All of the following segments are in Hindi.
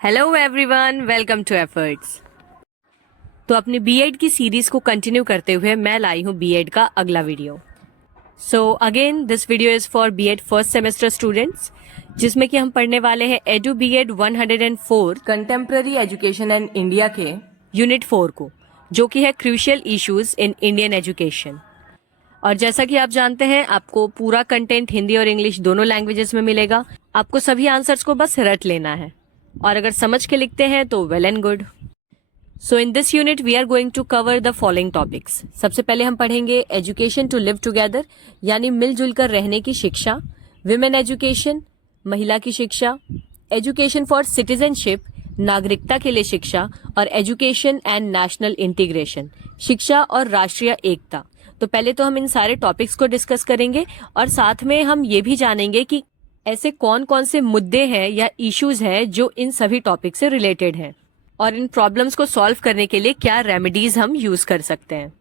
Hello everyone, welcome to efforts. तो अपनी बीएड की सीरीज को कंटिन्यू करते हुए मैं लाई हूँ बीएड का अगला video. So again this video is for B Ed first semester students, जिसमें कि हम पढ़ने वाले हैं edu B Ed 104 contemporary education and India के यूनिट 4 को, जो कि है crucial issues in Indian education. और जैसा कि आप जानते हैं, आपको पूरा कंटेंट हिंदी और इंग्लिश दोनों लैंग्वेजेस में मिलेगा। आपको सभी आंसर्स को बस रट लेना है, और अगर समझ के लिखते हैं तो well and good. So in this unit we are going to cover the following topics. सबसे पहले हम पढ़ेंगे एजुकेशन टू लिव टुगेदर, यानी मिलजुल कर रहने की शिक्षा, विमेन एजुकेशन, महिला की शिक्षा, एजुकेशन फॉर सिटीजनशिप, नागरिकता के लिए शिक्षा, और एजुकेशन एंड नेशनल इंटीग्रेशन, शिक्षा और राष्ट्रीय एकता। तो पहले तो हम इन सारे टॉपिक्स को डिस्कस करेंगे, और साथ में हम ये भी जानेंगे कि ऐसे कौन कौन से मुद्दे हैं या इश्यूज हैं जो इन सभी टॉपिक से रिलेटेड हैं, और इन प्रॉब्लम्स को सॉल्व करने के लिए क्या रेमेडीज हम यूज कर सकते हैं।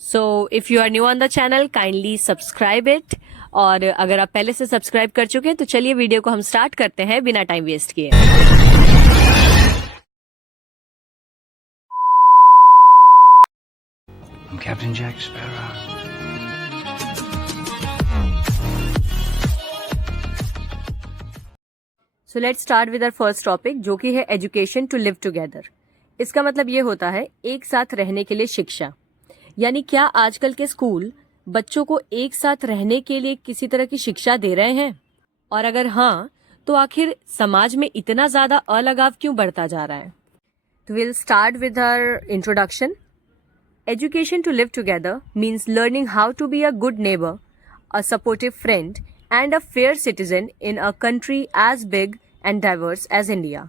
So if you are new on the channel, kindly subscribe it. और अगर आप पहले से सब्सक्राइब कर चुके हैं तो चलिए वीडियो को हम स्टार्ट करते हैं बिना टाइम वेस्ट किए। I'm Captain Jack Sparrow. So let's start with our first topic, जो कि है एजुकेशन टू लिव टुगेदर। इसका मतलब ये होता है एक साथ रहने के लिए शिक्षा। यानी क्या आजकल के स्कूल बच्चों को एक साथ रहने के लिए किसी तरह की शिक्षा दे रहे हैं? और अगर हाँ, तो आखिर समाज में इतना ज्यादा अलगाव क्यों बढ़ता जा रहा है? तो will start with our introduction. Education to live together means learning how to be a good neighbor, a supportive friend, and a fair citizen in a country as big and diverse as India.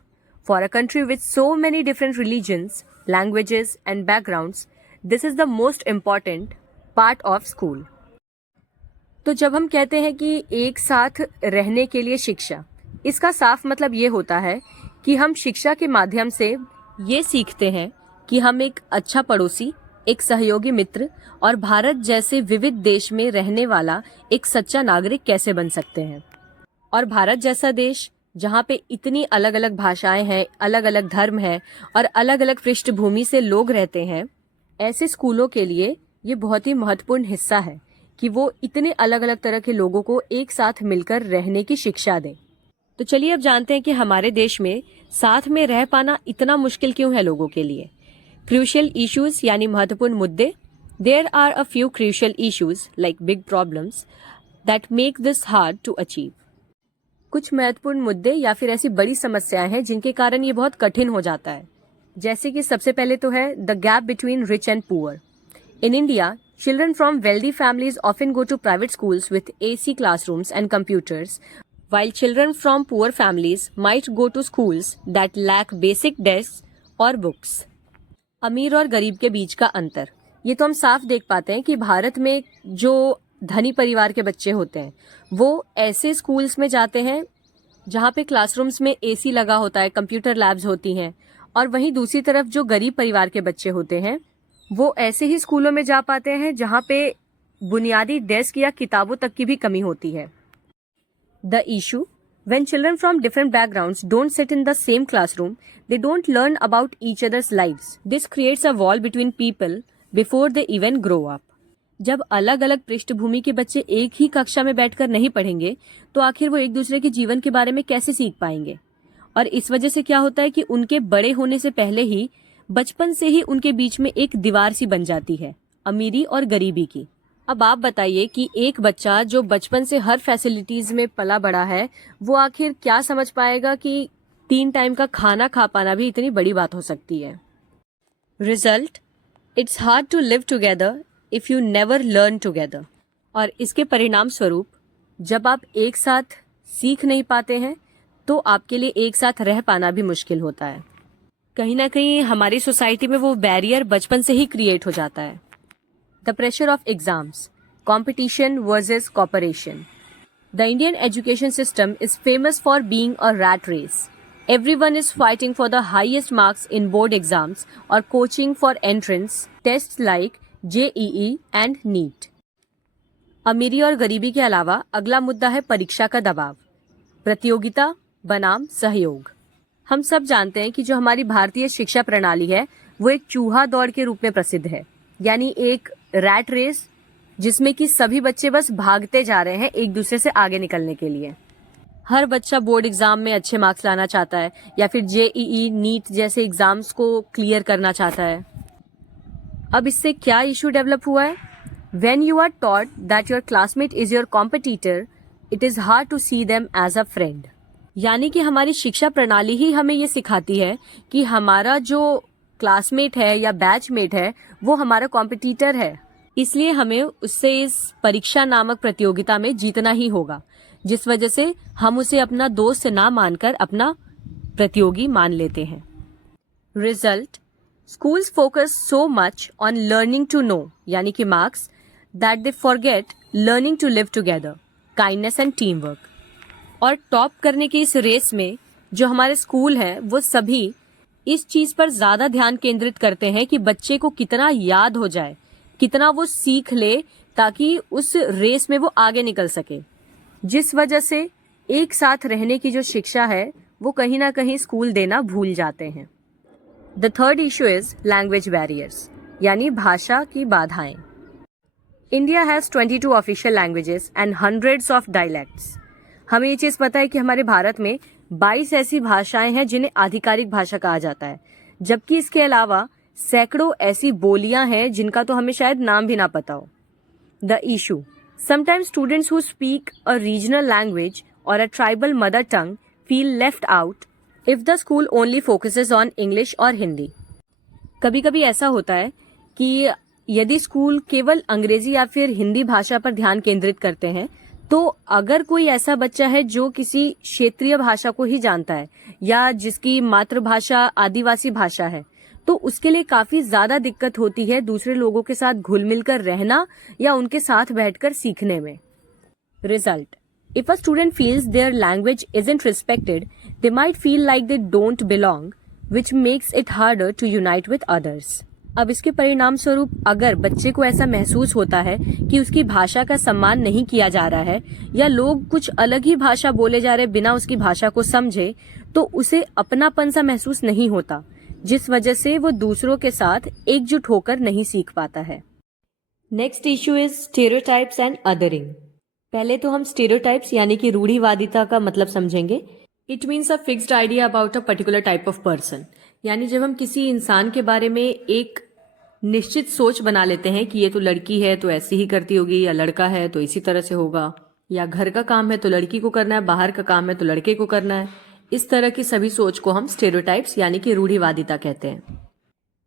For a country with so many different religions, languages, and backgrounds, this is the most important part of school. तो जब हम कहते हैं कि एक साथ रहने के लिए शिक्षा, इसका साफ मतलब ये होता है कि हम शिक्षा के माध्यम से ये सीखते हैं कि हम एक अच्छा पड़ोसी, एक सहयोगी मित्र और भारत जैसे विविध देश में रहने वाला एक सच्चा नागरिक कैसे बन सकते हैं। और भारत जैसा देश, जहाँ पे इतनी अलग अलग भाषाएं हैं, अलग अलग धर्म है और अलग अलग पृष्ठभूमि से लोग रहते हैं, ऐसे स्कूलों के लिए ये बहुत ही महत्वपूर्ण हिस्सा है कि वो इतने अलग अलग तरह के लोगों को एक साथ मिलकर रहने की शिक्षा दें। तो चलिए अब जानते हैं कि हमारे देश में साथ में रह पाना इतना मुश्किल क्यों है लोगों के लिए। क्रूशियल इश्यूज यानी महत्वपूर्ण मुद्दे। There are a few crucial issues like big problems that make this hard to achieve. कुछ महत्वपूर्ण मुद्दे या फिर ऐसी बड़ी समस्याएं हैं जिनके कारण ये बहुत कठिन हो जाता है। जैसे कि सबसे पहले तो है the gap between rich and poor. In India, children from wealthy families often go to private schools with AC classrooms and computers, while children from poor families might go to schools that lack basic desks or books. अमीर और गरीब के बीच का अंतर, ये तो हम साफ देख पाते हैं कि भारत में जो धनी परिवार के बच्चे होते हैं वो ऐसे स्कूल्स में जाते हैं जहाँ पे क्लासरूम्स में एसी लगा होता है, कंप्यूटर लैब्स होती हैं, और वहीं दूसरी तरफ जो गरीब परिवार के बच्चे होते हैं वो ऐसे ही स्कूलों में जा पाते हैं जहाँ पे बुनियादी डेस्क या किताबों तक की भी कमी होती है। The issue, when children from different backgrounds don't sit in the same classroom, they don't learn about each other's lives. This creates a wall between people before they even grow up. जब अलग अलग पृष्ठभूमि के बच्चे एक ही कक्षा में बैठकर नहीं पढ़ेंगे तो आखिर वो एक दूसरे के जीवन के बारे में कैसे सीख पाएंगे? और इस वजह से क्या होता है कि उनके बड़े होने से पहले ही बचपन से ही उनके बीच में एक दीवार सी बन जाती है, अमीरी और गरीबी की। अब आप बताइए कि एक बच्चा जो बचपन से हर फैसिलिटीज में पला बड़ा है, वो आखिर क्या समझ पाएगा कि 3 टाइम का खाना खा पाना भी इतनी बड़ी बात हो सकती है। Result, it's hard to live together if you never learn together. और इसके परिणाम स्वरूप जब आप एक साथ सीख नहीं पाते हैं तो आपके लिए एक साथ रह पाना भी मुश्किल होता है। कहीं ना कहीं हमारी सोसाइटी में वो बैरियर बचपन से ही क्रिएट हो जाता है। The pressure of exams, competition versus cooperation. The Indian education system is famous for being a rat race. Everyone is fighting for the highest marks in board exams or coaching for entrance tests like JEE and NEET. अमीरी और गरीबी के अलावा अगला मुद्दा है परीक्षा का दबाव, प्रतियोगिता बनाम सहयोग। हम सब जानते हैं कि जो हमारी भारतीय शिक्षा प्रणाली है वो एक चूहा दौड़ के रूप में प्रसिद्ध है, यानी एक रैट रेस जिसमें कि सभी बच्चे बस भागते जा रहे हैं एक दूसरे से आगे निकलने के लिए। हर बच्चा बोर्ड एग्जाम में अच्छे मार्क्स लाना चाहता है या फिर जेईई नीट जैसे एग्जाम्स को क्लियर करना चाहता है। अब इससे क्या इशू डेवलप हुआ है? When you are taught that your classmate is your competitor, it is hard to see them as a friend. यानी कि हमारी शिक्षा प्रणाली ही हमें ये सिखाती है कि हमारा जो क्लासमेट है या बैचमेट है वो हमारा कॉम्पिटिटर है, इसलिए हमें उससे इस परीक्षा नामक प्रतियोगिता में जीतना ही होगा, जिस वजह से हम उसे अपना दोस्त ना मानकर अपना प्रतियोगी मान लेते हैं। Result: schools focus so much on learning to know यानी कि marks that they forget learning to live together, kindness and teamwork। और टॉप करने की इस रेस में जो हमारे स्कूल है वो सभी इस चीज पर ज्यादा ध्यान केंद्रित करते हैं कि बच्चे को कितना याद हो जाए, कितना वो सीख ले ताकि उस रेस में वो आगे निकल सके, जिस वजह से एक साथ रहने की जो शिक्षा है वो कहीं ना कहीं स्कूल देना भूल जाते हैं। The third issue is language barriers यानी भाषा की बाधाएं। India has 22 official languages and hundreds of dialects. हमें ये चीज पता है कि हमारे भारत में 22 ऐसी भाषाएं हैं जिन्हें आधिकारिक भाषा कहा जाता है, जबकि इसके अलावा सैकड़ों ऐसी बोलियां हैं जिनका तो हमें शायद नाम भी ना पता हो। The issue: sometimes students who speak a regional language or a tribal mother tongue feel left out if the school only focuses on English और हिंदी। कभी कभी ऐसा होता है कि यदि स्कूल केवल अंग्रेजी या फिर हिंदी भाषा पर ध्यान केंद्रित करते हैं, तो अगर कोई ऐसा बच्चा है जो किसी क्षेत्रीय भाषा को ही जानता है या जिसकी मातृभाषा आदिवासी भाषा है, तो उसके लिए काफी ज्यादा दिक्कत होती है दूसरे लोगों के साथ घुल मिलकर रहना या उनके साथ बैठकर सीखने में। Result: if a student feels their language isn't respected, they might feel like they don't belong, which makes it harder to unite with others. अब इसके परिणाम स्वरूप अगर बच्चे को ऐसा महसूस होता है कि उसकी भाषा का सम्मान नहीं किया जा रहा है या लोग कुछ अलग ही भाषा बोले जा रहे बिना उसकी भाषा को समझे, तो उसे अपनापन सा महसूस नहीं होता, जिस वजह से वो दूसरों के साथ एकजुट होकर नहीं सीख पाता है। Next issue is stereotypes and adhering. पहले तो हम स्टेरियोटाइप्स यानी कि रूढ़िवादिता का मतलब समझेंगे। It means a fixed idea about a particular type of person, यानी जब हम किसी इंसान के बारे में एक निश्चित सोच बना लेते हैं कि ये तो लड़की है तो ऐसी ही करती होगी, या लड़का है तो इसी तरह से होगा, या घर का काम है तो लड़की को करना है, बाहर का काम है तो लड़के को करना है, इस तरह की सभी सोच को हम स्टेरियोटाइप्स यानी कि रूढ़िवादिता कहते हैं।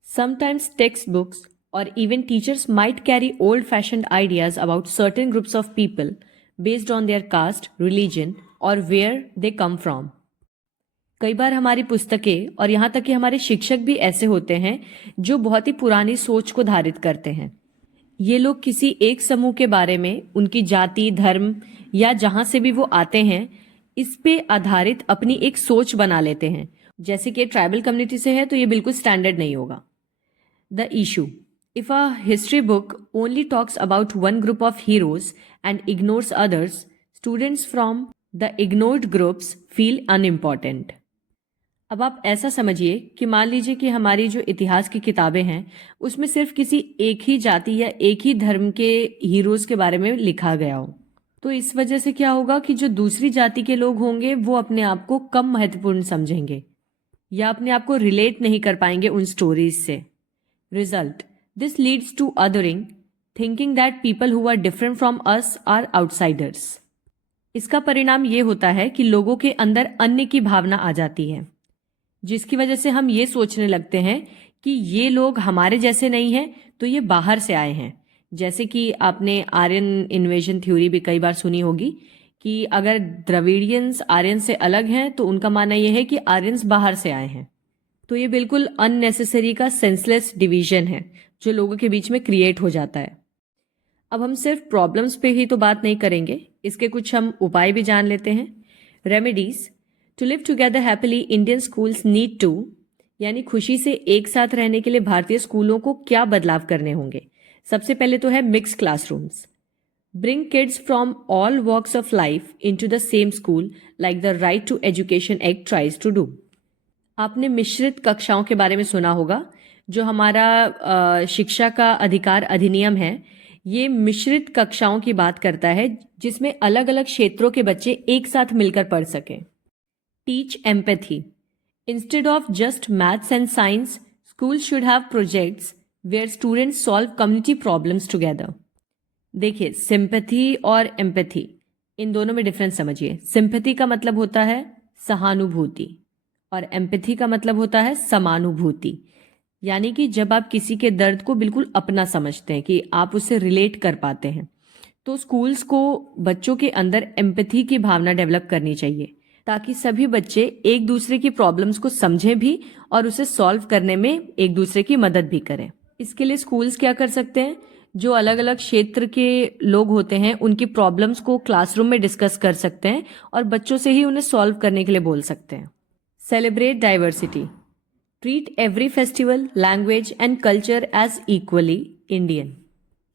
समटाइम्स टेक्स्ट बुक्स और even teachers might carry old fashioned ideas about certain groups of people based on their caste, religion और वेयर दे कम फ्रॉम। कई बार हमारी पुस्तकें और यहाँ तक कि हमारे शिक्षक भी ऐसे होते हैं जो बहुत ही पुरानी सोच को धारित करते हैं। ये लोग किसी एक समूह के बारे में, उनकी जाति, धर्म या जहां से भी वो आते हैं, इस पे आधारित अपनी एक सोच बना लेते हैं। जैसे कि ट्राइबल कम्युनिटी से है तो ये बिल्कुल स्टैंडर्ड नहीं होगा। The issue: if a history book only talks about one group of heroes and ignores others, students from the ignored groups feel unimportant. अब आप ऐसा समझिए कि मान लीजिए कि हमारी जो इतिहास की किताबें हैं उसमें सिर्फ किसी एक ही जाति या एक ही धर्म के हीरोज के बारे में लिखा गया हो, तो इस वजह से क्या होगा कि जो दूसरी जाति के लोग होंगे वो अपने आप को कम महत्वपूर्ण समझेंगे या अपने आप को रिलेट नहीं कर पाएंगे उन स्टोरीज से। Result: this leads to othering, thinking that people who are different from us are outsiders. इसका परिणाम ये होता है कि लोगों के अंदर अन्य की भावना आ जाती है, जिसकी वजह से हम ये सोचने लगते हैं कि ये लोग हमारे जैसे नहीं हैं तो ये बाहर से आए हैं। जैसे कि आपने आर्यन इन्वेजन थ्योरी भी कई बार सुनी होगी कि अगर द्रविडियंस आर्यन से अलग हैं तो उनका मानना यह है कि आर्यंस बाहर से आए हैं। तो ये बिल्कुल अननेसेसरी का सेंसलेस डिवीजन है जो लोगों के बीच में क्रिएट हो जाता है। अब हम सिर्फ प्रॉब्लम्स पे ही तो बात नहीं करेंगे, इसके कुछ हम उपाय भी जान लेते हैं। Remedies: to live together happily Indian schools need to, यानी खुशी से एक साथ रहने के लिए भारतीय स्कूलों को क्या बदलाव करने होंगे। सबसे पहले तो है mix classrooms. Bring kids from all walks of life into the same school like the right to education act tries to do. आपने मिश्रित कक्षाओं के बारे में सुना होगा। जो हमारा शिक्षा का अधिकार अधिनियम है, ये मिश्रित कक्षाओं की बात करता है जिसमें अलग अलग क्षेत्रों के बच्चे एक साथ मिलकर पढ़ सकें। Teach empathy. Instead of just maths and science, school should have projects where students solve community problems together. देखिए, सिंपैथी और एम्पैथी, इन दोनों में डिफरेंस समझिए। सिंपैथी का मतलब होता है सहानुभूति और एम्पैथी का मतलब होता है समानुभूति। यानी कि जब आप किसी के दर्द को बिल्कुल अपना समझते हैं, कि आप उससे रिलेट कर पाते हैं, तो स्कूल्स को बच्चों के अंदर एम्पैथी की भावना डेवलप करनी चाहिए, ताकि सभी बच्चे एक दूसरे की प्रॉब्लम्स को समझें भी और उसे सॉल्व करने में एक दूसरे की मदद भी करें। इसके लिए स्कूल्स क्या कर सकते हैं, जो अलग अलग क्षेत्र के लोग होते हैं उनकी प्रॉब्लम्स को क्लासरूम में डिस्कस कर सकते हैं और बच्चों से ही उन्हें सॉल्व करने के लिए बोल सकते हैं। Celebrate diversity. Treat every festival, language and culture as equally Indian.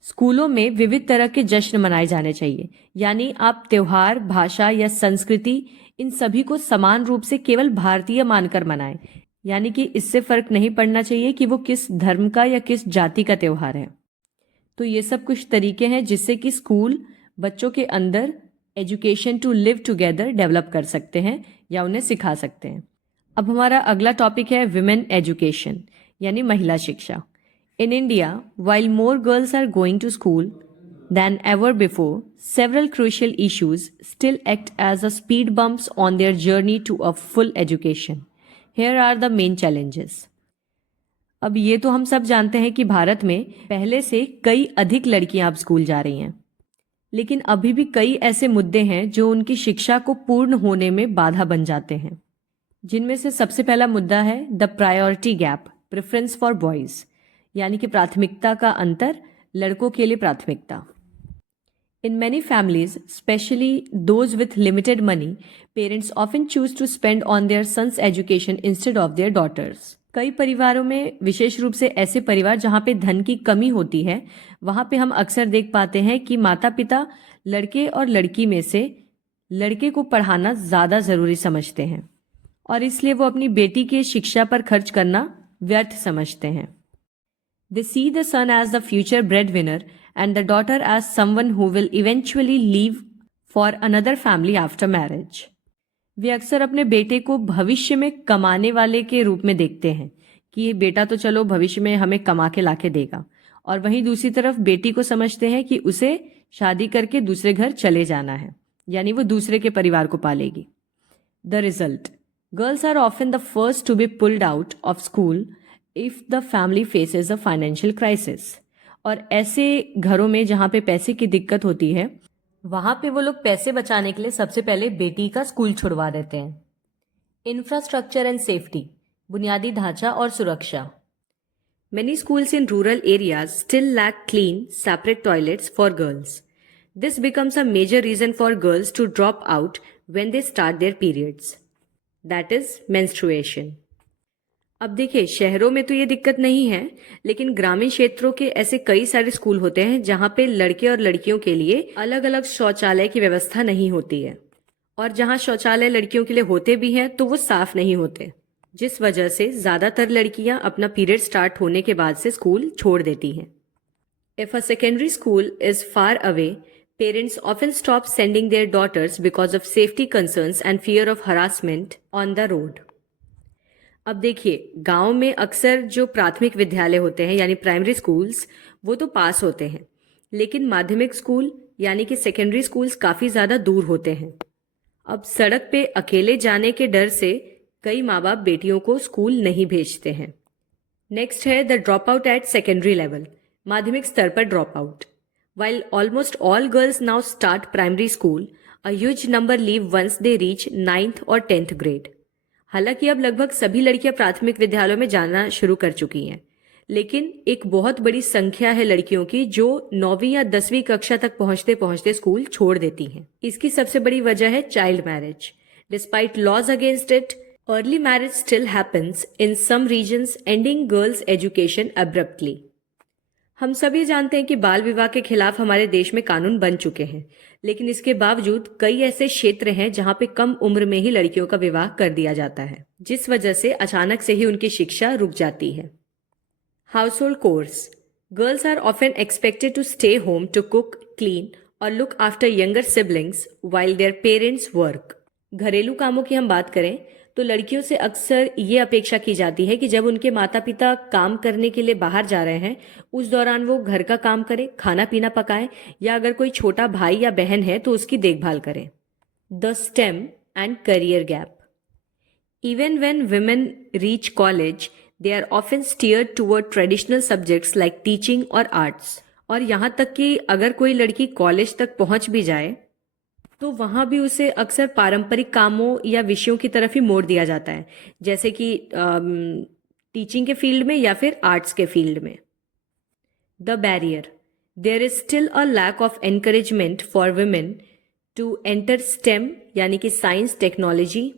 स्कूलों में विविध तरह के जश्न मनाए जाने चाहिए, यानी आप त्योहार, भाषा या संस्कृति, इन सभी को समान रूप से केवल भारतीय मानकर मनाएं। यानी कि इससे फर्क नहीं पड़ना चाहिए कि वो किस धर्म का या किस जाति का त्योहार है। तो ये सब कुछ तरीके हैं जिससे कि स्कूल बच्चों के अंदर education to live together develop कर सकते हैं या उन्हें सिखा सकते हैं। अब हमारा अगला टॉपिक है विमेन एजुकेशन, यानी महिला शिक्षा। In India, while more girls are going to school than ever before, several crucial issues still act as a speed bumps on their journey to a full education. Here are the main challenges. अब ये तो हम सब जानते हैं कि भारत में पहले से कई अधिक लड़कियां अब स्कूल जा रही हैं, लेकिन अभी भी कई ऐसे मुद्दे हैं जो उनकी शिक्षा को पूर्ण होने में बाधा बन जाते हैं। जिनमें से सबसे पहला मुद्दा है the priority gap, preference for boys, यानी कि प्राथमिकता का अंतर, लड़कों के लिए प्राथमिकता। In many families, especially those with limited money, parents often choose to spend on their sons education instead of their daughters. कई परिवारों में, विशेष रूप से ऐसे परिवार जहाँ पे धन की कमी होती है, वहाँ पे हम अक्सर देख पाते हैं कि माता पिता लड़के और लड़की में से लड़के को पढ़ाना ज़्यादा ज़रूरी समझते हैं और इसलिए वो अपनी बेटी की शिक्षा पर खर्च करना व्यर्थ समझते हैं। They see the son as the future breadwinner and the daughter as someone who will eventually leave for another family after marriage. वे अक्सर अपने बेटे को भविष्य में कमाने वाले के रूप में देखते हैं कि ये बेटा तो चलो भविष्य में हमें कमा के लाके देगा, और वहीं दूसरी तरफ बेटी को समझते हैं कि उसे शादी करके दूसरे घर चले जाना है, यानी वो दूसरे के परिवार को पालेगी। The result: girls are often the first to be pulled out of school if the family faces a financial crisis. और ऐसे घरों में जहाँ पे पैसे की दिक्कत होती है, वहाँ पे वो लोग पैसे बचाने के लिए सबसे पहले बेटी का स्कूल छुड़वा देते हैं। इंफ्रास्ट्रक्चर एंड सेफ्टी, बुनियादी ढांचा और सुरक्षा। Many schools in rural areas still lack clean, separate toilets for girls. This becomes a major reason for girls to drop out when they start their periods. That is menstruation. अब देखिए, शहरों में तो ये दिक्कत नहीं है, लेकिन ग्रामीण क्षेत्रों के ऐसे कई सारे स्कूल होते हैं जहाँ पे लड़के और लड़कियों के लिए अलग अलग शौचालय की व्यवस्था नहीं होती है, और जहाँ शौचालय लड़कियों के लिए होते भी हैं तो वो साफ नहीं होते, जिस वजह से ज्यादातर लड़कियां अपना पीरियड स्टार्ट होने के बाद से स्कूल छोड़ देती हैं। If a secondary school is far away, parents often stop sending their daughters because of safety concerns and fear of harassment on the road. अब देखिए, गांव में अक्सर जो प्राथमिक विद्यालय होते हैं यानी प्राइमरी स्कूल्स, वो तो पास होते हैं, लेकिन माध्यमिक स्कूल यानी कि सेकेंडरी स्कूल्स काफ़ी ज़्यादा दूर होते हैं। अब सड़क पे अकेले जाने के डर से कई माँ बाप बेटियों को स्कूल नहीं भेजते हैं। नेक्स्ट है the drop out at secondary level, माध्यमिक स्तर पर drop out. While almost all girls now start primary school, a huge number leave once they reach 9th और 10th ग्रेड। हालांकि अब लगभग सभी लड़कियां प्राथमिक विद्यालयों में जाना शुरू कर चुकी हैं, लेकिन एक बहुत बड़ी संख्या है लड़कियों की जो 9वीं या 10वीं कक्षा तक पहुंचते पहुंचते स्कूल छोड़ देती हैं। इसकी सबसे बड़ी वजह है child marriage. Despite laws against it, early marriage still happens in some regions, ending girls education abruptly. हम सभी जानते हैं कि बाल विवाह के खिलाफ हमारे देश में कानून बन चुके हैं, लेकिन इसके बावजूद कई ऐसे क्षेत्र हैं जहां पे कम उम्र में ही लड़कियों का विवाह कर दिया जाता है, जिस वजह से अचानक से ही उनकी शिक्षा रुक जाती है। Household chores. Girls are often expected to stay home to cook, clean और look after younger siblings while their parents work. घरेलू कामों की हम बात करें तो लड़कियों से अक्सर ये अपेक्षा की जाती है कि जब उनके माता पिता काम करने के लिए बाहर जा रहे हैं उस दौरान वो घर का काम करें, खाना पीना पकाएं या अगर कोई छोटा भाई या बहन है तो उसकी देखभाल करें। The stem and career gap. Even when women reach college, they are often steered toward traditional subjects like teaching और arts। और यहाँ तक कि अगर कोई लड़की कॉलेज तक पहुंच भी जाए तो वहां भी उसे अक्सर पारंपरिक कामों या विषयों की तरफ ही मोड़ दिया जाता है, जैसे कि टीचिंग के फील्ड में या फिर आर्ट्स के फील्ड में। The barrier. There is still a lack of encouragement for women to enter STEM यानी कि science, technology,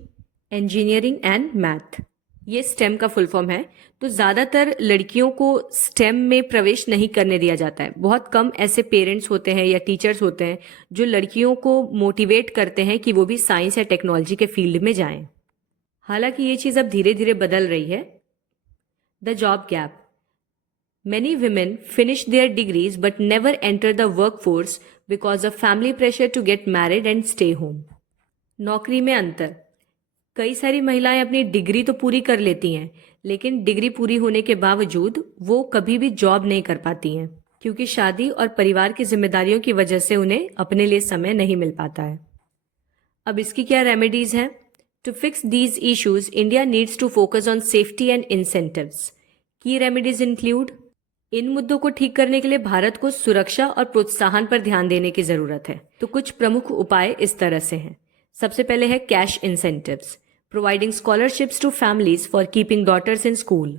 engineering and math. ये स्टेम का फुल फॉर्म है। तो ज़्यादातर लड़कियों को स्टेम में प्रवेश नहीं करने दिया जाता है। बहुत कम ऐसे पेरेंट्स होते हैं या टीचर्स होते हैं जो लड़कियों को मोटिवेट करते हैं कि वो भी साइंस या टेक्नोलॉजी के फील्ड में जाएं। हालांकि ये चीज़ अब धीरे धीरे बदल रही है। The job gap. Many women finish their degrees but never enter the workforce because of family pressure to get married and stay home। नौकरी में अंतर। कई सारी महिलाएं अपनी डिग्री तो पूरी कर लेती हैं, लेकिन डिग्री पूरी होने के बावजूद वो कभी भी जॉब नहीं कर पाती हैं क्योंकि शादी और परिवार की जिम्मेदारियों की वजह से उन्हें अपने लिए समय नहीं मिल पाता है। अब इसकी क्या रेमेडीज हैं? To fix these issues, India needs to focus on safety and incentives. Key remedies include. इन मुद्दों को ठीक करने के लिए भारत को सुरक्षा और प्रोत्साहन पर ध्यान देने की जरूरत है। तो कुछ प्रमुख उपाय इस तरह से हैं। सबसे पहले है cash incentives, providing scholarships to families for keeping daughters in school.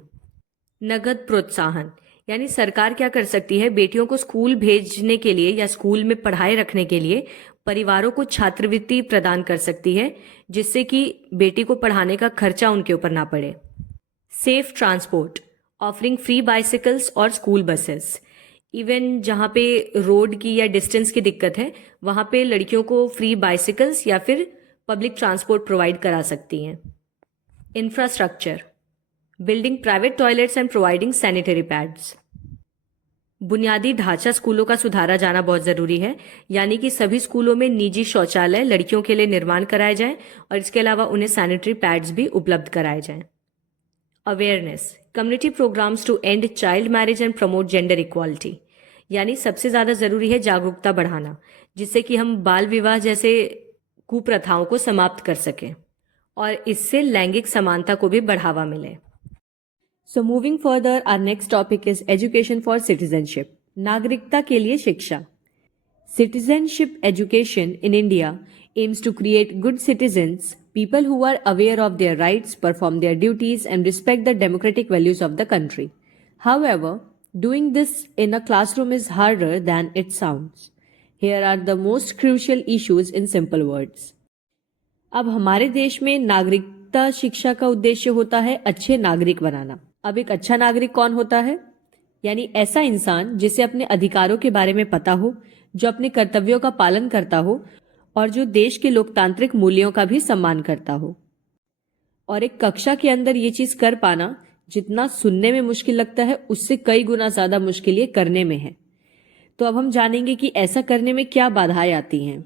नगद प्रोत्साहन, यानी सरकार क्या कर सकती है, बेटियों को स्कूल भेजने के लिए या स्कूल में पढ़ाए रखने के लिए परिवारों को छात्रवृत्ति प्रदान कर सकती है, जिससे कि बेटी को पढ़ाने का खर्चा उनके ऊपर ना पड़े। Safe transport, offering free bicycles और स्कूल बसेस। इवन जहाँ पे रोड की या डिस्टेंस की दिक्कत है वहाँ पे लड़कियों को फ्री बाइसिकल्स या फिर पब्लिक ट्रांसपोर्ट प्रोवाइड करा सकती हैं। Infrastructure, building private toilets and providing sanitary pads. बुनियादी ढांचा स्कूलों का सुधारा जाना बहुत ज़रूरी है, यानी कि सभी स्कूलों में निजी शौचालय लड़कियों के लिए निर्माण कराए जाएं और इसके अलावा उन्हें सैनिटरी पैड्स भी उपलब्ध कराए जाएं। Awareness, community programmes to end child marriage and promote gender equality, यानी सबसे ज़्यादा ज़रूरी है जागरूकता बढ़ाना, जिससे कि हम बाल विवाह जैसे कुप्रथाओं को समाप्त कर सकें और इससे लैंगिक समानता को भी बढ़ावा मिले। So moving further, our next topic is education for citizenship, नागरिकता के लिए शिक्षा। Citizenship education in India aims to create good citizens, people who are aware of their rights, perform their duties, and respect the democratic values of the country. However, doing this in a classroom is harder than it sounds. Here are the most crucial issues in simple words. अब हमारे देश में नागरिकता शिक्षा का उद्देश्य होता है अच्छे नागरिक बनाना। अब एक अच्छा नागरिक कौन होता है? यानी ऐसा इंसान जिसे अपने अधिकारों के बारे में पता हो, जो अपने कर्तव्यों का पालन करता हो और जो देश के लोकतांत्रिक मूल्यों का भी सम्मान करता हो। और एक कक्षा के अंदर ये चीज कर पाना जितना सुनने में मुश्किल लगता है उससे कई गुना ज्यादा मुश्किल ये करने में है। तो अब हम जानेंगे कि ऐसा करने में क्या बाधाएं आती हैं।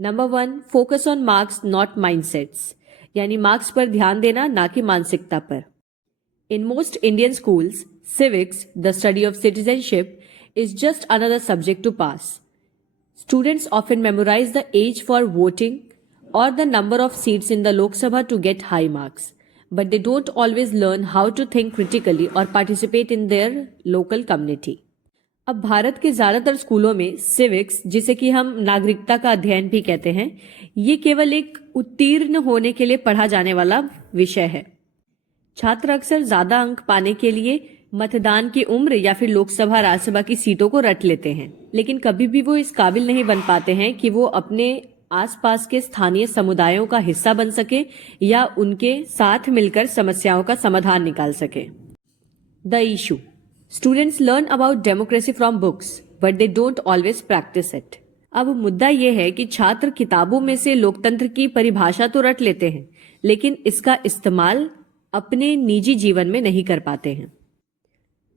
Number 1, focus on marks not mindsets, यानी मार्क्स पर ध्यान देना ना कि मानसिकता पर। In most Indian schools, civics, the study of citizenship, is just another subject to pass. Students often memorize the age for voting or the number of seats in the Lok Sabha to get high marks, but they don't always learn how to think critically or participate in their local community. अब भारत के ज्यादातर स्कूलों में सिविक्स, जिसे कि हम नागरिकता का अध्ययन भी कहते हैं, ये केवल एक उत्तीर्ण होने के लिए पढ़ा जाने वाला विषय है। छात्र अक्सर ज्यादा अंक पाने के लिए मतदान की उम्र या फिर लोकसभा राज्यसभा की सीटों को रट लेते हैं, लेकिन कभी भी वो इस काबिल नहीं बन पाते हैं कि वो अपने आसपास के स्थानीय समुदायों का हिस्सा बन सके या उनके साथ मिलकर समस्याओं का समाधान निकाल सके। The issue, students learn about democracy from books but they don't always practice it. अब मुद्दा यह है कि छात्र किताबों में से लोकतंत्र की परिभाषा तो रट लेते हैं, लेकिन इसका इस्तेमाल अपने निजी जीवन में नहीं कर पाते हैं।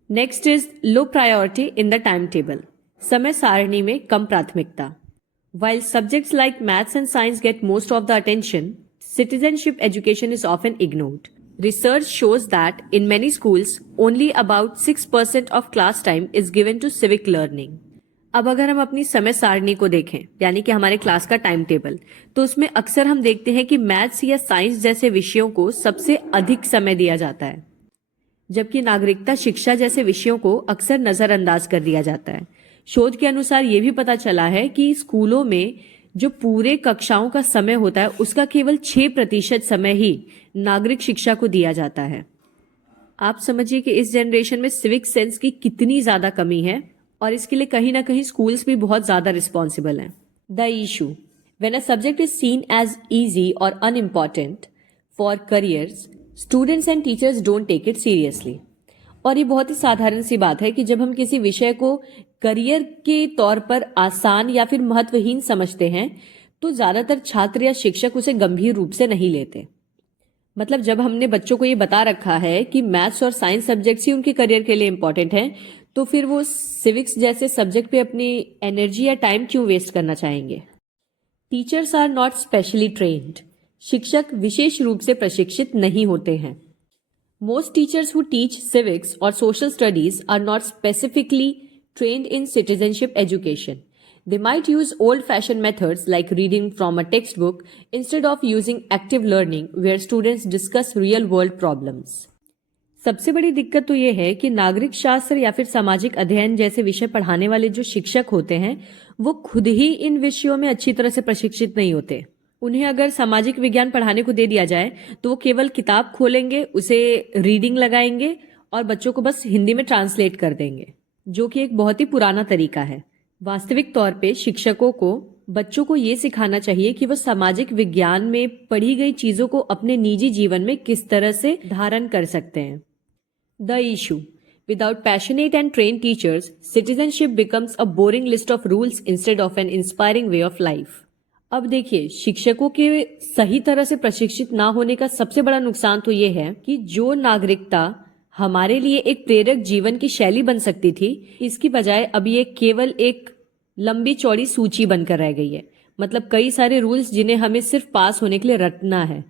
Next is low priority in the time table. समय सारणी में कम प्राथमिकता। While subjects like maths and science get most of the attention, citizenship education is often ignored. Research shows that in many schools, only about 6% of class time is given to civic learning. अब अगर हम अपनी समय सारणी को देखें, यानी कि हमारे क्लास का टाइम टेबल, तो उसमें अक्सर हम देखते हैं कि मैथ्स या साइंस जैसे विषयों को सबसे अधिक समय दिया जाता है, जबकि नागरिकता शिक्षा जैसे विषयों को अक्सर नजरअंदाज कर दिया जाता है। शोध के अनुसार यह भी पता चला है कि स्कूलों में जो पूरे कक्षाओं का समय होता है उसका केवल 6% समय ही नागरिक शिक्षा को दिया जाता है। आप समझिए कि इस जनरेशन में सिविक सेंस की कितनी ज्यादा कमी है, और इसके लिए कहीं ना कहीं स्कूल्स भी बहुत ज्यादा रिस्पॉन्सिबल हैं। The issue when a subject is seen as easy और unimportant for careers, students and teachers don't take it seriously. और ये बहुत ही साधारण सी बात है कि जब हम किसी विषय को करियर के तौर पर आसान या फिर महत्वहीन समझते हैं तो ज्यादातर छात्र या शिक्षक उसे गंभीर रूप से नहीं लेते। मतलब जब हमने बच्चों को ये बता रखा है कि मैथ्स और साइंस सब्जेक्ट्स ही उनके करियर के लिए इंपॉर्टेंट हैं, तो फिर वो सिविक्स जैसे सब्जेक्ट पे अपनी एनर्जी या टाइम क्यों वेस्ट करना चाहेंगे। Teachers are not specially trained. शिक्षक विशेष रूप से प्रशिक्षित नहीं होते हैं। Most teachers who teach civics or social studies are not specifically trained in citizenship education. They might use old-fashioned methods like reading from a textbook instead of using active learning where students discuss real-world problems. सबसे बड़ी दिक्कत तो ये है कि नागरिक शास्त्र या फिर सामाजिक अध्ययन जैसे विषय पढ़ाने वाले जो शिक्षक होते हैं वो खुद ही इन विषयों में अच्छी तरह से प्रशिक्षित नहीं होते। उन्हें अगर सामाजिक विज्ञान पढ़ाने को दे दिया जाए तो वो केवल किताब खोलेंगे, उसे रीडिंग लगाएंगे और बच्चों को बस हिंदी में ट्रांसलेट कर देंगे, जो कि एक बहुत ही पुराना तरीका है। वास्तविक तौर पे शिक्षकों को बच्चों को ये सिखाना चाहिए कि वो सामाजिक विज्ञान में पढ़ी गई चीजों को अपने निजी जीवन में किस तरह से धारण कर सकते हैं। The issue without passionate and train teachers, citizenship becomes a boring list of rules instead of N inspiring way of life. अब देखिए, शिक्षकों के सही तरह से प्रशिक्षित ना होने का सबसे बड़ा नुकसान तो ये है कि जो नागरिकता हमारे लिए एक प्रेरक जीवन की शैली बन सकती थी, इसकी बजाय अब ये केवल एक लंबी चौड़ी सूची बनकर रह गई है। मतलब कई सारे रूल्स जिन्हें हमें सिर्फ पास होने के लिए रटना है,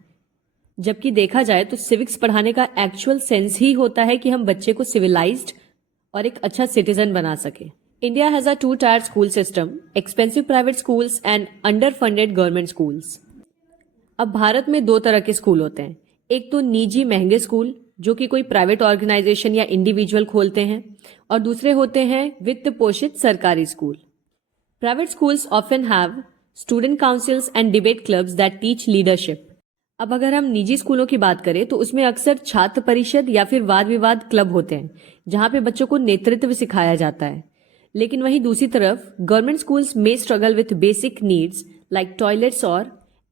जबकि देखा जाए तो सिविक्स पढ़ाने का एक्चुअल सेंस ही होता है कि हम बच्चे को सिविलाइज्ड और एक अच्छा सिटीजन बना सके। India has a two-tier school system, expensive private schools and underfunded government schools. अब भारत में दो तरह के स्कूल होते हैं। एक तो निजी महंगे स्कूल जो कि कोई प्राइवेट ऑर्गेनाइजेशन या इंडिविजुअल खोलते हैं, और दूसरे होते हैं वित्त पोषित सरकारी school. Private schools often have student councils and debate clubs that teach leadership. अब अगर हम निजी स्कूलों की बात करें तो उसमें अक्सर छात्र परिषद या फिर वाद विवाद क्लब होते हैं जहां पे बच्चों को नेतृत्व सिखाया जाता है। लेकिन वहीं दूसरी तरफ गवर्नमेंट स्कूल्स में struggle with basic needs like toilets और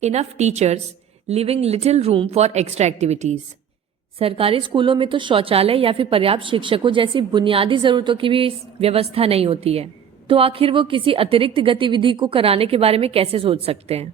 enough teachers, living little room for extra activities. सरकारी स्कूलों में तो शौचालय या फिर पर्याप्त शिक्षकों जैसी बुनियादी जरूरतों की भी व्यवस्था नहीं होती है, तो आखिर वो किसी अतिरिक्त गतिविधि को कराने के बारे में कैसे सोच सकते हैं।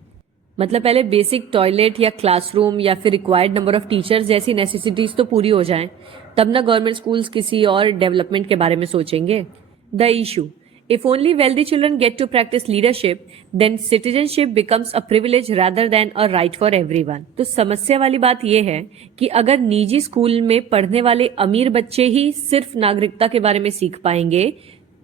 मतलब पहले बेसिक टॉयलेट या क्लासरूम या फिर रिक्वायर्ड नंबर ऑफ टीचर्स जैसी नेसेसिटीज तो पूरी हो जाएं, तब ना गवर्नमेंट स्कूल्स किसी और डेवलपमेंट के बारे में सोचेंगे। The issue: if only wealthy children get to practice leadership, then citizenship becomes a privilege rather than a right for everyone. तो समस्या वाली बात यह है कि अगर निजी स्कूल में पढ़ने वाले अमीर बच्चे ही सिर्फ नागरिकता के बारे में सीख पाएंगे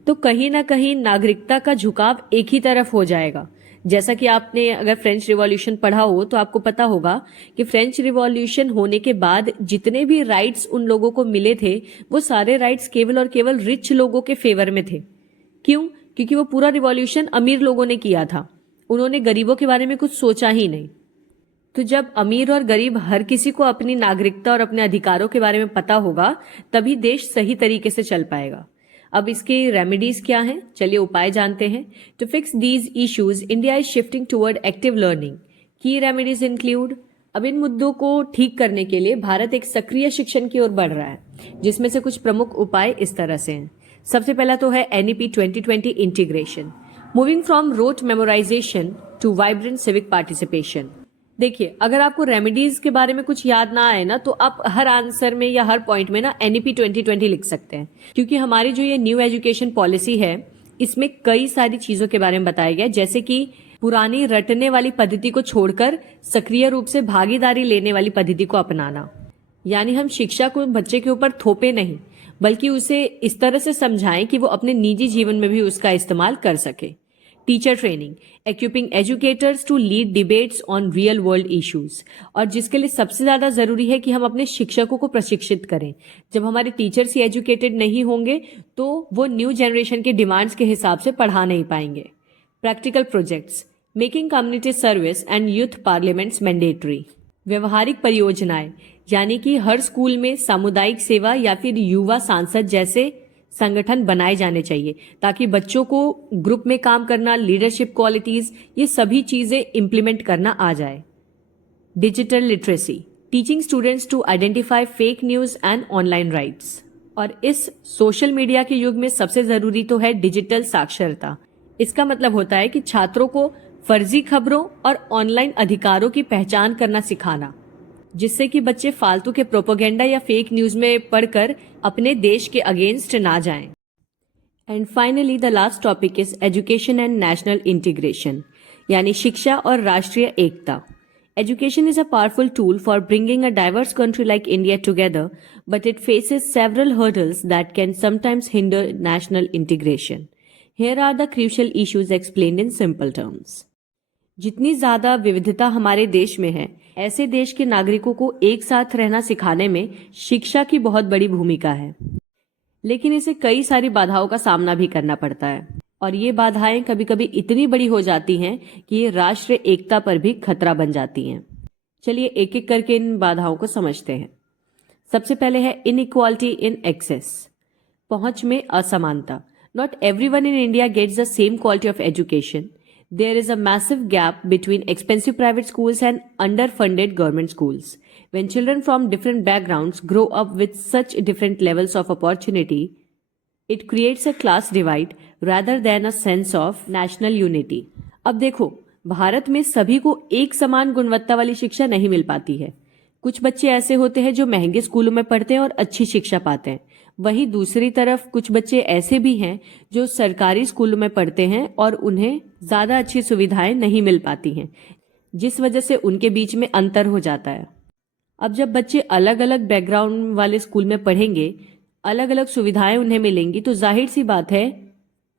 तो कहीं ना कहीं नागरिकता का झुकाव एक ही तरफ हो जाएगा। जैसा कि आपने अगर फ्रेंच रिवॉल्यूशन पढ़ा हो तो आपको पता होगा कि फ्रेंच रिवॉल्यूशन होने के बाद जितने भी राइट्स उन लोगों को मिले थे वो सारे राइट्स केवल और केवल रिच लोगों के फेवर में थे। क्यों? क्योंकि वो पूरा रिवॉल्यूशन अमीर लोगों ने किया था, उन्होंने गरीबों के बारे में कुछ सोचा ही नहीं। तो जब अमीर और गरीब हर किसी को अपनी नागरिकता और अपने अधिकारों के बारे में पता होगा तभी देश सही तरीके से चल पाएगा। अब इसके रेमेडीज क्या हैं? चलिए उपाय जानते हैं। To fix these issues, India is shifting toward active learning. Key remedies include अब इन मुद्दों को ठीक करने के लिए भारत एक सक्रिय शिक्षण की ओर बढ़ रहा है, जिसमें से कुछ प्रमुख उपाय इस तरह से हैं। सबसे पहला तो है NEP 2020 integration, moving from rote memorisation to vibrant civic participation. देखिए, अगर आपको रेमेडीज के बारे में कुछ याद ना आए ना, तो आप हर आंसर में या हर पॉइंट में ना NEP 2020 लिख सकते हैं, क्योंकि हमारी जो ये न्यू एजुकेशन पॉलिसी है, इसमें कई सारी चीजों के बारे में बताया गया, जैसे कि पुरानी रटने वाली पद्धति को छोड़कर सक्रिय रूप से भागीदारी लेने वाली पद्धति को अपनाना। यानी हम शिक्षा को बच्चे के ऊपर थोपे नहीं, बल्कि उसे इस तरह से समझाएं कि वो अपने निजी जीवन में भी उसका इस्तेमाल कर सके। Teacher training, equipping educators to lead debates on real world issues, और जिसके लिए सबसे ज्यादा जरूरी है कि हम अपने शिक्षकों को प्रशिक्षित करें। जब हमारे टीचर्स ही एजुकेटेड नहीं होंगे तो वो न्यू जनरेशन के डिमांड्स के हिसाब से पढ़ा नहीं पाएंगे। Practical projects, making community service and youth parliaments mandatory. व्यवहारिक परियोजनाएं, यानी कि हर स्कूल में सामुदायिक सेवा या फिर युवा सांसद जैसे संगठन बनाए जाने चाहिए, ताकि बच्चों को ग्रुप में काम करना, लीडरशिप क्वालिटीज, ये सभी चीजें इंप्लीमेंट करना आ जाए। Digital literacy, teaching students to identify fake news and online rights. और इस सोशल मीडिया के युग में सबसे जरूरी तो है डिजिटल साक्षरता। इसका मतलब होता है कि छात्रों को फर्जी खबरों और ऑनलाइन अधिकारों की पहचान करना सिखाना, जिससे कि बच्चे फालतू के प्रोपेगेंडा या फेक न्यूज में पढ़कर अपने देश के अगेंस्ट ना जाएं। And finally the last topic is education and national integration, यानी शिक्षा और राष्ट्रीय एकता। Education is a powerful tool for bringing a diverse country like India together, but it faces several hurdles that can sometimes hinder national integration. Here are the crucial issues explained in simple terms. जितनी ज्यादा विविधता हमारे देश में है, ऐसे देश के नागरिकों को एक साथ रहना सिखाने में शिक्षा की बहुत बड़ी भूमिका है, लेकिन इसे कई सारी बाधाओं का सामना भी करना पड़ता है, और ये बाधाएं कभी कभी इतनी बड़ी हो जाती हैं कि ये राष्ट्रीय एकता पर भी खतरा बन जाती हैं। चलिए एक एक करके इन बाधाओं को समझते हैं। सबसे पहले है इनइक्वालिटी इन एक्सेस, पहुंच में असमानता। Not everyone in India gets the same quality of education. There is a massive gap between expensive private schools and underfunded government schools. When children from different backgrounds grow up with such different levels of opportunity, it creates a class divide rather than a sense of national unity. अब देखो, भारत में सभी को एक समान गुणवत्ता वाली शिक्षा नहीं मिल पाती है। कुछ बच्चे ऐसे होते हैं जो महंगे स्कूलों में पढ़ते हैं और अच्छी शिक्षा पाते हैं। वहीं दूसरी तरफ कुछ बच्चे ऐसे भी हैं जो सरकारी स्कूलों में पढ़ते हैं और उन्हें ज्यादा अच्छी सुविधाएं नहीं मिल पाती हैं, जिस वजह से उनके बीच में अंतर हो जाता है। अब जब बच्चे अलग अलग बैकग्राउंड वाले स्कूल में पढ़ेंगे, अलग अलग सुविधाएं उन्हें मिलेंगी, तो जाहिर सी बात है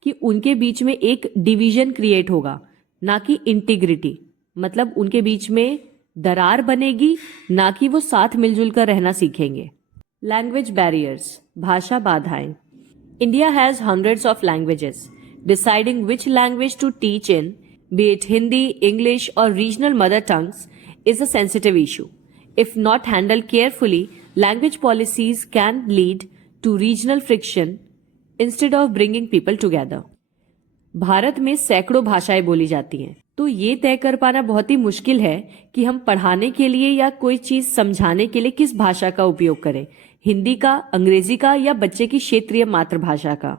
कि उनके बीच में एक डिवीजन क्रिएट होगा, ना कि इंटीग्रिटी। मतलब उनके बीच में दरार बनेगी, ना कि वो साथ मिलजुल कर रहना सीखेंगे। लैंग्वेज बैरियर्स, भाषा बाधाएं। India has hundreds of languages. Deciding which language to teach in, be it Hindi, English, or regional mother tongues, is a sensitive issue. If not handled carefully, language policies can lead to regional friction instead of bringing people together. Bharat में सैकड़ों भाषाएं बोली जाती हैं, तो ये तय कर पाना बहुत ही मुश्किल है कि हम पढ़ाने के लिए या कोई चीज समझाने के लिए किस भाषा का उपयोग करें, हिंदी का, अंग्रेजी का, या बच्चे की क्षेत्रीय मातृभाषा का।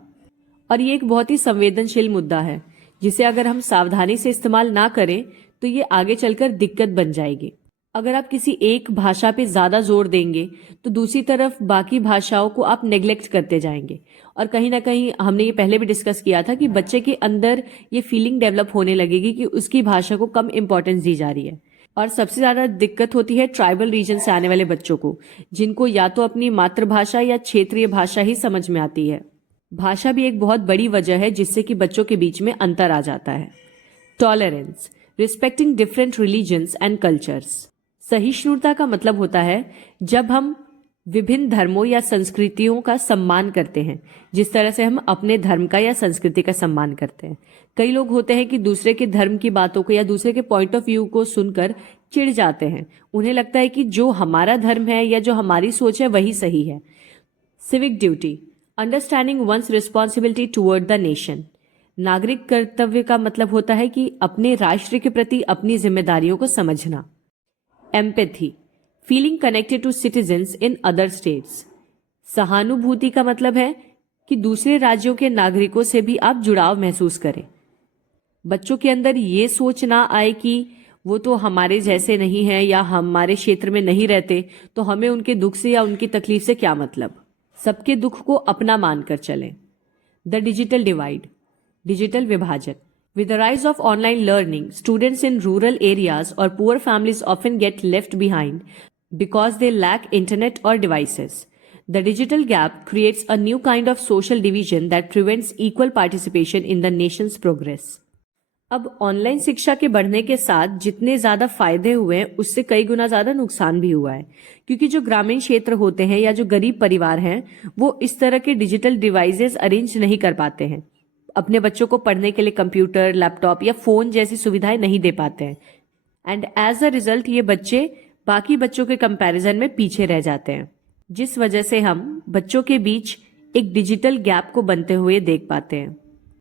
और ये एक बहुत ही संवेदनशील मुद्दा है, जिसे अगर हम सावधानी से इस्तेमाल ना करें तो ये आगे चलकर दिक्कत बन जाएगी। अगर आप किसी एक भाषा पे ज्यादा जोर देंगे तो दूसरी तरफ बाकी भाषाओं को आप नेग्लेक्ट करते जाएंगे, और कहीं ना कहीं हमने ये पहले भी डिस्कस किया था कि बच्चे के अंदर ये फीलिंग डेवलप होने लगेगी कि उसकी भाषा को कम इंपॉर्टेंस दी जा रही है। और सबसे ज्यादा दिक्कत होती है ट्राइबल रीजन से आने वाले बच्चों को, जिनको या तो अपनी मातृभाषा या क्षेत्रीय भाषा ही समझ में आती है। भाषा भी एक बहुत बड़ी वजह है जिससे कि बच्चों के बीच में अंतर आ जाता है। Tolerance, respecting different religions and cultures. सहिष्णुता का मतलब होता है जब हम विभिन्न धर्मों या संस्कृतियों का सम्मान करते हैं, जिस तरह से हम अपने धर्म का या संस्कृति का सम्मान करते हैं। कई लोग होते हैं कि दूसरे के धर्म की बातों को या दूसरे के पॉइंट ऑफ व्यू को सुनकर चिढ़ जाते हैं। उन्हें लगता है कि जो हमारा धर्म है या जो हमारी सोच है वही सही है। Civic duty, understanding one's responsibility toward the nation. नागरिक कर्तव्य का मतलब होता है कि अपने राष्ट्र के प्रति अपनी जिम्मेदारियों को समझना। Empathy, feeling connected to citizens in other states. सहानुभूति का मतलब है कि दूसरे राज्यों के नागरिकों से भी आप जुड़ाव महसूस करें। बच्चों के अंदर ये सोच ना आए कि वो तो हमारे जैसे नहीं है या हमारे क्षेत्र में नहीं रहते, तो हमें उनके दुख से या उनकी तकलीफ से क्या मतलब। सबके दुख को अपना मानकर चलें। द डिजिटल डिवाइड, डिजिटल विभाजन। With the rise of online learning, students in rural areas or poor families often get left behind because they lack internet or devices. The digital gap creates a new kind of social division that prevents equal participation in the nation's progress. अब ऑनलाइन शिक्षा के बढ़ने के साथ जितने ज़्यादा फायदे हुए हैं उससे कई गुना ज़्यादा नुकसान भी हुआ है, क्योंकि जो ग्रामीण क्षेत्र होते हैं या जो गरीब परिवार हैं वो इस तरह के डिजिटल डिवाइसेस अरेंज नहीं कर पाते हैं, अपने बच्चों को पढ़ने के लिए कंप्यूटर, लैपटॉप या फ़ोन जैसी सुविधाएं नहीं दे पाते हैं। एंड एज अ रिजल्ट ये बच्चे बाकी बच्चों के कंपैरिजन में पीछे रह जाते हैं, जिस वजह से हम बच्चों के बीच एक डिजिटल गैप को बनते हुए देख पाते हैं।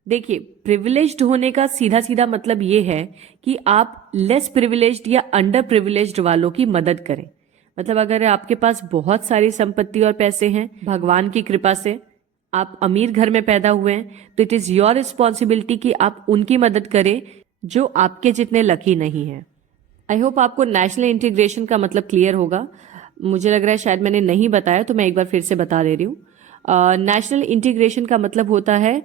देखिए, प्रिविलेज्ड होने का सीधा सीधा मतलब ये है कि आप लेस प्रिविलेज्ड या अंडर प्रिविलेज्ड वालों की मदद करें। मतलब अगर आपके पास बहुत सारी संपत्ति और पैसे हैं, भगवान की कृपा से आप अमीर घर में पैदा हुए हैं, तो इट इज़ योर रिस्पॉन्सिबिलिटी कि आप उनकी मदद करें जो आपके जितने लकी नहीं हैं। आई होप आपको नेशनल इंटीग्रेशन का मतलब क्लियर होगा। मुझे लग रहा है शायद मैंने नहीं बताया, तो मैं एक बार फिर से बता दे रही हूँ। नेशनल इंटीग्रेशन का मतलब होता है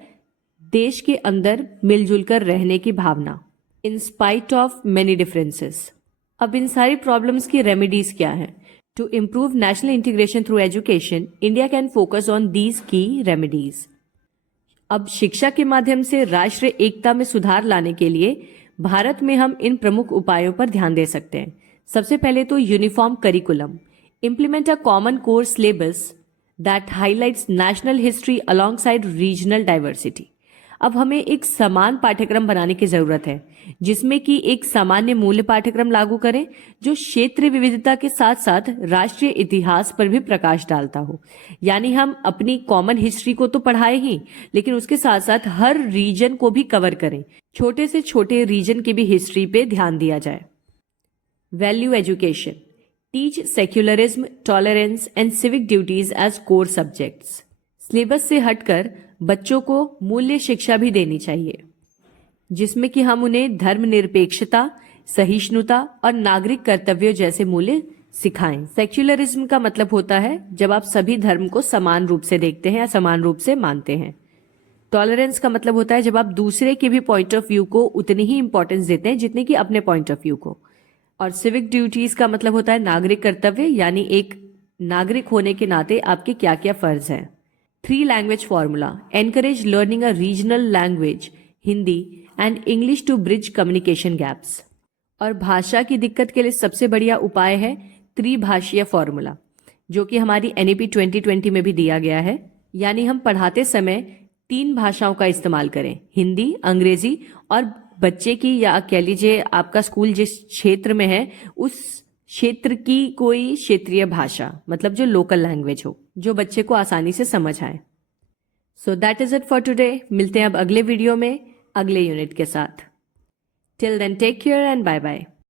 देश के अंदर मिलजुल कर रहने की भावना, in spite of many differences. अब इन सारी प्रॉब्लम्स की रेमेडीज क्या हैं? To improve national integration through education, India can focus on these key remedies. अब शिक्षा के माध्यम से राष्ट्रीय एकता में सुधार लाने के लिए भारत में हम इन प्रमुख उपायों पर ध्यान दे सकते हैं। सबसे पहले तो uniform curriculum, implement a common course syllabus that highlights national history alongside regional diversity. अब हमें एक समान पाठ्यक्रम बनाने की जरूरत है, जिसमें कि एक सामान्य मूल्य पाठ्यक्रम लागू करें जो क्षेत्रीय विविधता के साथ साथ राष्ट्रीय इतिहास पर भी प्रकाश डालता हो। यानी हम अपनी कॉमन हिस्ट्री को तो पढ़ाए ही, लेकिन उसके साथ साथ हर रीजन को भी कवर करें, छोटे से छोटे रीजन की भी हिस्ट्री पे ध्यान दिया जाए। Value education, teach secularism, tolerance and civic duties as core subjects. Syllabus से हटकर बच्चों को मूल्य शिक्षा भी देनी चाहिए, जिसमें कि हम उन्हें धर्मनिरपेक्षता, सहिष्णुता और नागरिक कर्तव्यों जैसे मूल्य सिखाएं। सेक्युलरिज्म का मतलब होता है जब आप सभी धर्म को समान रूप से देखते हैं या समान रूप से मानते हैं। टॉलरेंस का मतलब होता है जब आप दूसरे के भी पॉइंट ऑफ व्यू को उतनी ही इंपॉर्टेंस देते हैं जितनी कि अपने पॉइंट ऑफ व्यू को। और सिविक ड्यूटीज का मतलब होता है नागरिक कर्तव्य, यानी एक नागरिक होने के नाते आपके क्या क्या फर्ज हैं। 3 language formula, encourage learning a regional language, Hindi and English to bridge communication gaps. और भाषा की दिक्कत के लिए सबसे बढ़िया उपाय है त्रिभाषीय फॉर्मूला, जो कि हमारी NEP 2020 में भी दिया गया है। यानी हम पढ़ाते समय 3 भाषाओं का इस्तेमाल करें, हिंदी, अंग्रेजी और बच्चे की या कह लीजिए आपका स्कूल जिस क्षेत्र में है उस क्षेत्र की कोई क्षेत्रीय भाषा, मतलब जो लोकल लैंग्वेज हो, जो बच्चे को आसानी से समझ आए। So that is it for today. मिलते हैं अब अगले वीडियो में अगले यूनिट के साथ। Till then take care and bye bye.